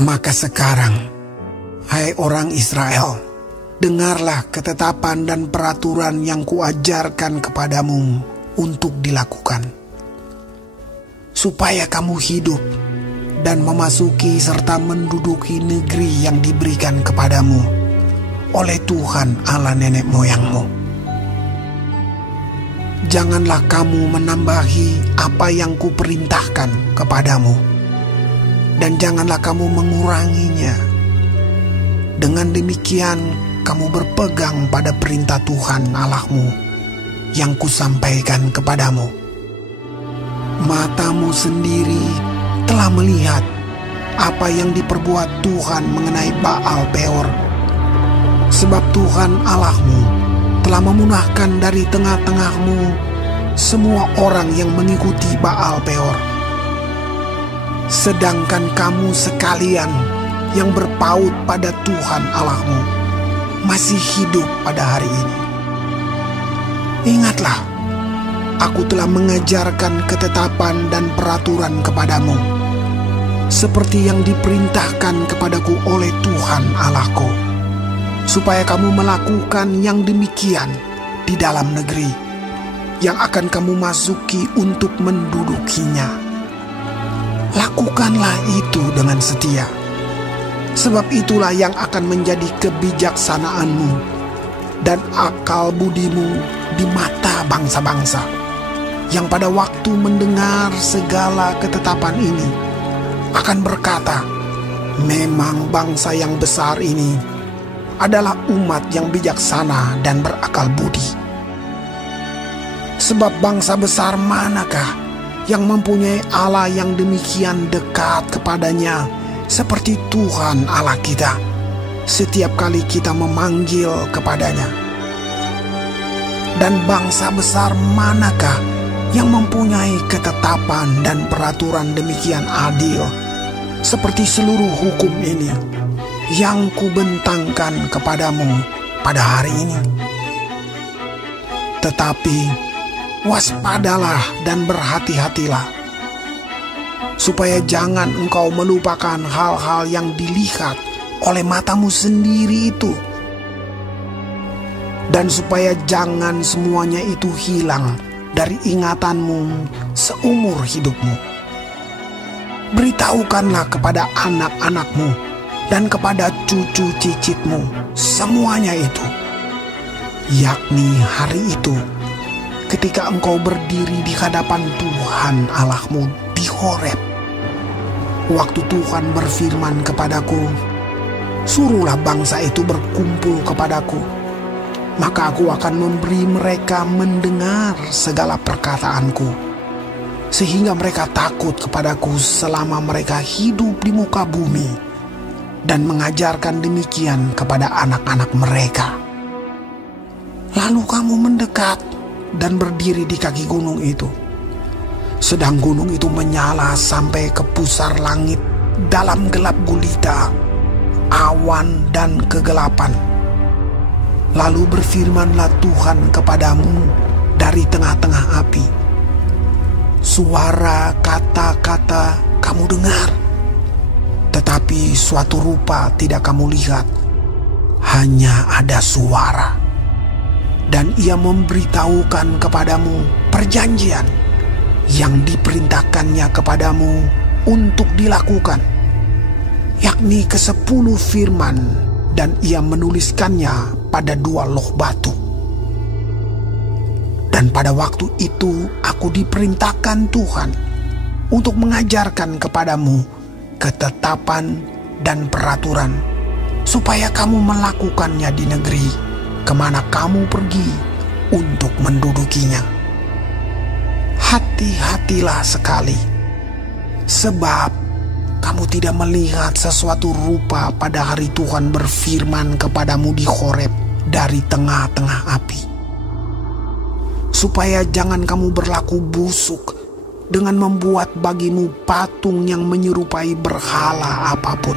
Maka sekarang, hai orang Israel, dengarlah ketetapan dan peraturan yang kuajarkan kepadamu untuk dilakukan, supaya kamu hidup dan memasuki serta menduduki negeri yang diberikan kepadamu oleh Tuhan Allah nenek moyangmu. Janganlah kamu menambahi apa yang kuperintahkan kepadamu, dan janganlah kamu menguranginya. Dengan demikian, kamu berpegang pada perintah Tuhan Allahmu yang kusampaikan kepadamu. Matamu sendiri telah melihat apa yang diperbuat Tuhan mengenai Baal Peor. Sebab Tuhan Allahmu telah memunahkan dari tengah-tengahmu semua orang yang mengikuti Baal Peor. Sedangkan kamu sekalian yang berpaut pada Tuhan Allahmu masih hidup pada hari ini. Ingatlah, aku telah mengajarkan ketetapan dan peraturan kepadamu, seperti yang diperintahkan kepadaku oleh Tuhan Allahku, supaya kamu melakukan yang demikian di dalam negeri yang akan kamu masuki untuk mendudukinya. Lakukanlah itu dengan setia, sebab itulah yang akan menjadi kebijaksanaanmu dan akal budimu di mata bangsa-bangsa, yang pada waktu mendengar segala ketetapan ini akan berkata, memang bangsa yang besar ini adalah umat yang bijaksana dan berakal budi. Sebab bangsa besar manakah yang mempunyai Allah yang demikian dekat kepadanya seperti Tuhan Allah kita setiap kali kita memanggil kepadanya? Dan bangsa besar manakah yang mempunyai ketetapan dan peraturan demikian adil seperti seluruh hukum ini yang kubentangkan kepadamu pada hari ini? Tetapi waspadalah dan berhati-hatilah, supaya jangan engkau melupakan hal-hal yang dilihat oleh matamu sendiri itu, dan supaya jangan semuanya itu hilang dari ingatanmu seumur hidupmu. Beritahukanlah kepada anak-anakmu dan kepada cucu cicitmu semuanya itu, yakni hari itu ketika engkau berdiri di hadapan Tuhan Allahmu di Horeb. Waktu Tuhan berfirman kepadaku, suruhlah bangsa itu berkumpul kepadaku, maka aku akan memberi mereka mendengar segala perkataanku, sehingga mereka takut kepadaku selama mereka hidup di muka bumi, dan mengajarkan demikian kepada anak-anak mereka. Lalu kamu mendekat dan berdiri di kaki gunung itu, sedang gunung itu menyala sampai ke pusar langit dalam gelap gulita, awan dan kegelapan. Lalu berfirmanlah Tuhan kepadamu dari tengah-tengah api. Suara kata-kata kamu dengar, tetapi suatu rupa tidak kamu lihat, hanya ada suara. Dan ia memberitahukan kepadamu perjanjian yang diperintahkannya kepadamu untuk dilakukan, yakni ke-10 firman, dan ia menuliskannya pada 2 loh batu. Dan pada waktu itu aku diperintahkan Tuhan untuk mengajarkan kepadamu ketetapan dan peraturan, supaya kamu melakukannya di negeri kemana kamu pergi untuk mendudukinya. Hati-hatilah sekali, sebab kamu tidak melihat sesuatu rupa pada hari Tuhan berfirman kepadamu di Horeb dari tengah-tengah api, supaya jangan kamu berlaku busuk dengan membuat bagimu patung yang menyerupai berhala apapun,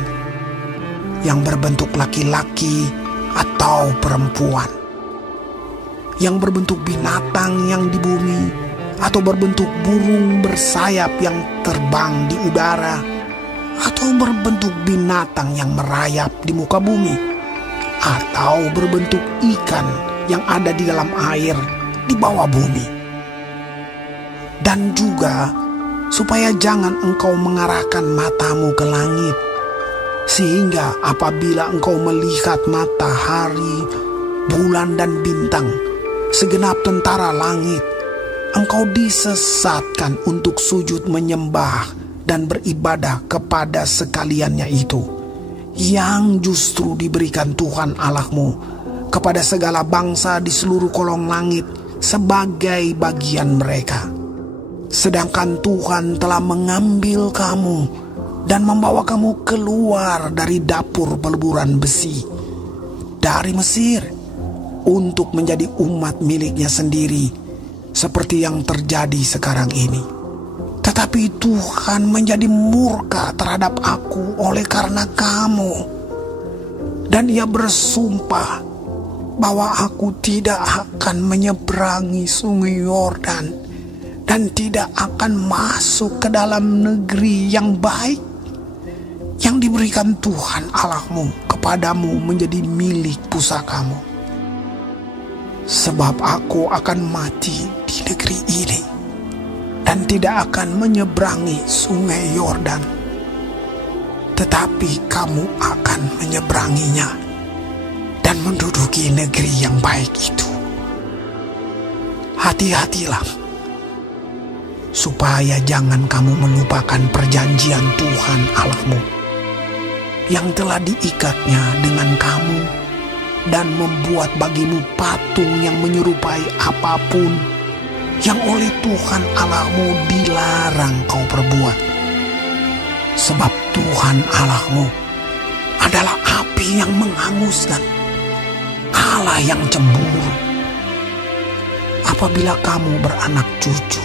yang berbentuk laki-laki atau perempuan, yang berbentuk binatang yang di bumi, atau berbentuk burung bersayap yang terbang di udara, atau berbentuk binatang yang merayap di muka bumi, atau berbentuk ikan yang ada di dalam air di bawah bumi. Dan juga supaya jangan engkau mengarahkan matamu ke langit, sehingga apabila engkau melihat matahari, bulan dan bintang, segenap tentara langit, engkau disesatkan untuk sujud menyembah dan beribadah kepada sekaliannya itu, yang justru diberikan Tuhan Allahmu kepada segala bangsa di seluruh kolong langit sebagai bagian mereka. Sedangkan Tuhan telah mengambil kamu dan membawa kamu keluar dari dapur peleburan besi dari Mesir untuk menjadi umat miliknya sendiri, seperti yang terjadi sekarang ini. Tetapi Tuhan menjadi murka terhadap aku oleh karena kamu, dan Ia bersumpah bahwa aku tidak akan menyeberangi sungai Yordan dan tidak akan masuk ke dalam negeri yang baik yang diberikan Tuhan Allahmu kepadamu menjadi milik pusakamu. Sebab aku akan mati di negeri ini dan tidak akan menyeberangi sungai Yordan, tetapi kamu akan menyeberanginya dan menduduki negeri yang baik itu. Hati-hatilah supaya jangan kamu melupakan perjanjian Tuhan Allahmu yang telah diikatnya dengan kamu, dan membuat bagimu patung yang menyerupai apapun yang oleh Tuhan Allahmu dilarang kau perbuat. Sebab Tuhan Allahmu adalah api yang menghanguskan, Allah yang cemburu. Apabila kamu beranak cucu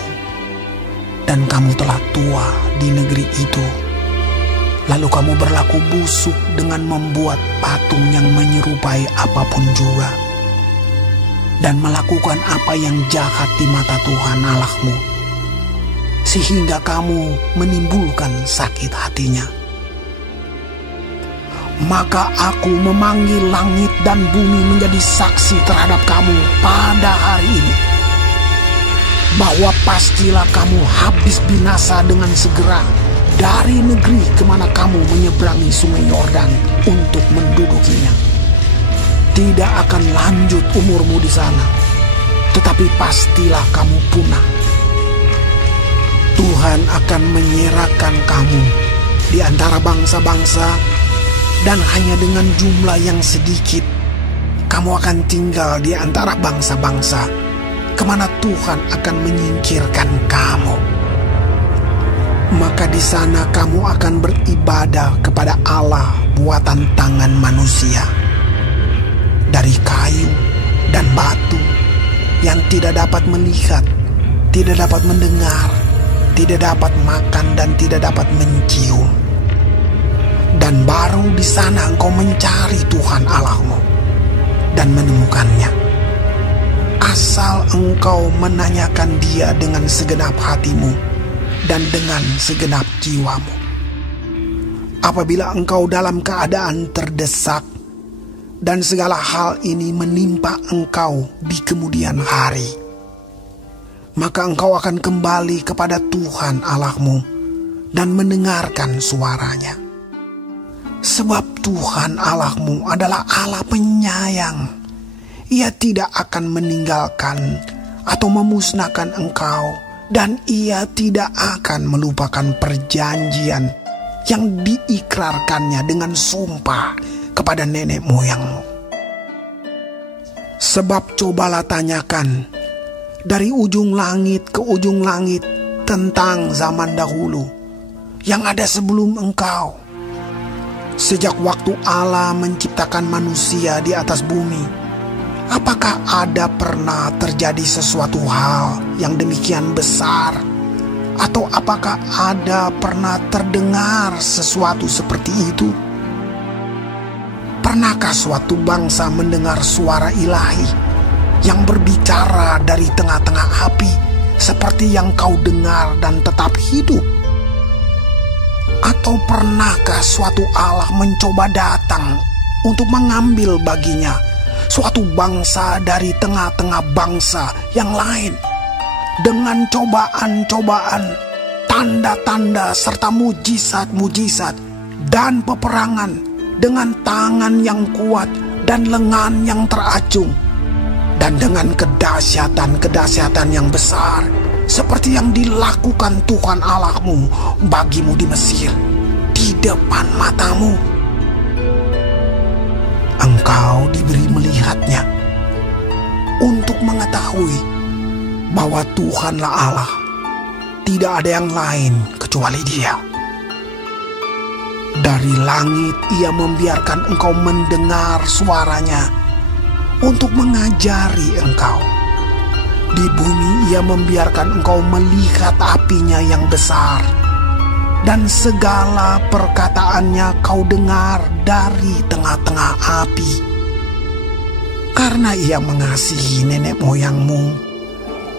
dan kamu telah tua di negeri itu, lalu kamu berlaku busuk dengan membuat patung yang menyerupai apapun juga, dan melakukan apa yang jahat di mata Tuhan Allahmu, sehingga kamu menimbulkan sakit hatinya, maka aku memanggil langit dan bumi menjadi saksi terhadap kamu pada hari ini, bahwa pastilah kamu habis binasa dengan segera dari negeri kemana kamu menyeberangi sungai Yordan untuk mendudukinya. Tidak akan lanjut umurmu di sana, tetapi pastilah kamu punah. Tuhan akan menyerahkan kamu di antara bangsa-bangsa, dan hanya dengan jumlah yang sedikit kamu akan tinggal di antara bangsa-bangsa kemana Tuhan akan menyingkirkan kamu. Maka di sana kamu akan beribadah kepada Allah buatan tangan manusia, dari kayu dan batu, yang tidak dapat melihat, tidak dapat mendengar, tidak dapat makan, dan tidak dapat mencium. Dan baru di sana engkau mencari Tuhan Allahmu dan menemukannya, asal engkau menanyakan Dia dengan segenap hatimu dan dengan segenap jiwamu. Apabila engkau dalam keadaan terdesak dan segala hal ini menimpa engkau di kemudian hari, maka engkau akan kembali kepada Tuhan Allahmu dan mendengarkan suaranya. Sebab Tuhan Allahmu adalah Allah penyayang. Ia tidak akan meninggalkan atau memusnahkan engkau, dan Ia tidak akan melupakan perjanjian yang diikrarkannya dengan sumpah kepada nenek moyangmu. Sebab cobalah tanyakan dari ujung langit ke ujung langit tentang zaman dahulu yang ada sebelum engkau. Sejak waktu Allah menciptakan manusia di atas bumi, apakah ada pernah terjadi sesuatu hal yang demikian besar? Atau apakah ada pernah terdengar sesuatu seperti itu? Pernahkah suatu bangsa mendengar suara ilahi yang berbicara dari tengah-tengah api seperti yang kau dengar dan tetap hidup? Atau Atau pernahkah suatu Allah mencoba datang untuk mengambil baginya suatu bangsa dari tengah-tengah bangsa yang lain dengan cobaan-cobaan, tanda-tanda serta mujizat-mujizat dan peperangan dengan tangan yang kuat dan lengan yang teracung dan dengan kedahsyatan-kedahsyatan yang besar seperti yang dilakukan Tuhan Allahmu bagimu di Mesir di depan matamu. Engkau diberi melihatnya untuk mengetahui bahwa Tuhanlah Allah, tidak ada yang lain kecuali Dia. Dari langit Ia membiarkan engkau mendengar suaranya untuk mengajari engkau. Di bumi Ia membiarkan engkau melihat apinya yang besar, dan segala perkataannya kau dengar dari tengah-tengah api. Karena Ia mengasihi nenek moyangmu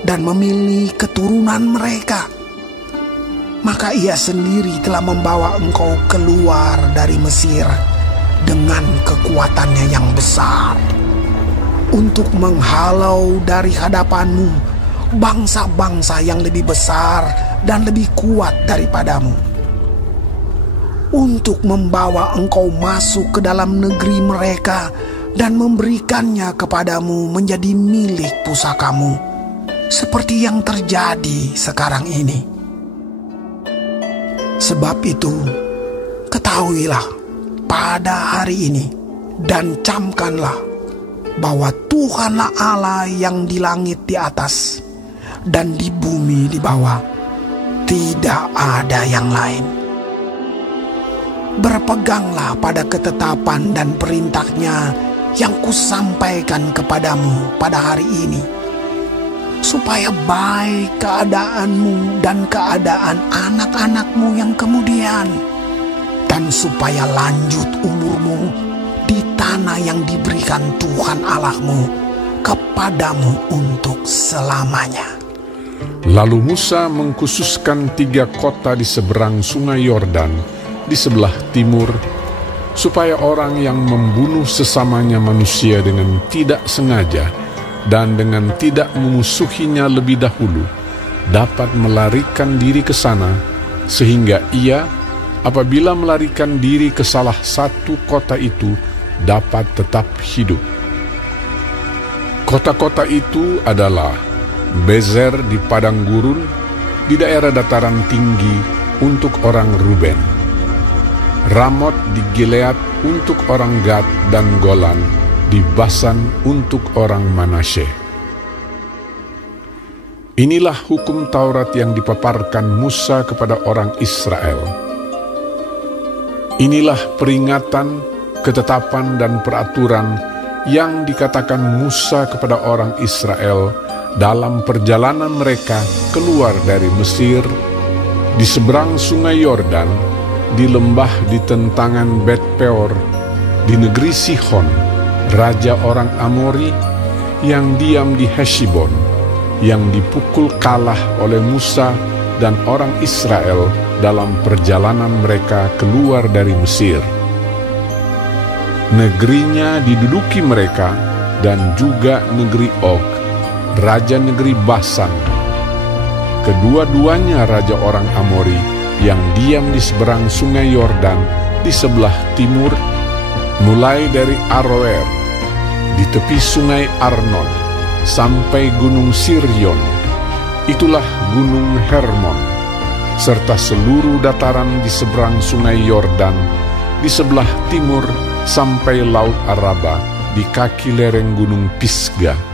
dan memilih keturunan mereka, maka Ia sendiri telah membawa engkau keluar dari Mesir dengan kekuatannya yang besar, untuk menghalau dari hadapanmu bangsa-bangsa yang lebih besar dan lebih kuat daripadamu, untuk membawa engkau masuk ke dalam negeri mereka dan memberikannya kepadamu menjadi milik pusakamu, seperti yang terjadi sekarang ini. Sebab itu, ketahuilah pada hari ini dan camkanlah bahwa Tuhanlah Allah yang di langit di atas dan di bumi di bawah, tidak ada yang lain. Berpeganglah pada ketetapan dan perintahnya yang kusampaikan kepadamu pada hari ini, supaya baik keadaanmu dan keadaan anak-anakmu yang kemudian, dan supaya lanjut umurmu di tanah yang diberikan Tuhan Allahmu kepadamu untuk selamanya. Lalu Musa mengkhususkan 3 kota di seberang sungai Yordan di sebelah timur, supaya orang yang membunuh sesamanya manusia dengan tidak sengaja dan dengan tidak memusuhinya lebih dahulu dapat melarikan diri ke sana, sehingga ia apabila melarikan diri ke salah satu kota itu dapat tetap hidup. Kota-kota itu adalah Bezer di padang gurun di daerah dataran tinggi untuk orang Ruben, Ramot di Gilead untuk orang Gad, dan Golan di Basan untuk orang Manasye. Inilah hukum Taurat yang dipaparkan Musa kepada orang Israel. Inilah peringatan, ketetapan, dan peraturan yang dikatakan Musa kepada orang Israel dalam perjalanan mereka keluar dari Mesir, di seberang sungai Yordan, di lembah di tentangan Bet Peor, di negeri Sihon, raja orang Amori, yang diam di Heshbon, yang dipukul kalah oleh Musa dan orang Israel dalam perjalanan mereka keluar dari Mesir. Negerinya diduduki mereka, dan juga negeri Og, raja negeri Basan. Kedua-duanya raja orang Amori yang diam di seberang sungai Yordan di sebelah timur, mulai dari Aroer di tepi sungai Arnon sampai gunung Sirion, itulah gunung Hermon, serta seluruh dataran di seberang sungai Yordan di sebelah timur sampai Laut Araba di kaki lereng gunung Pisga.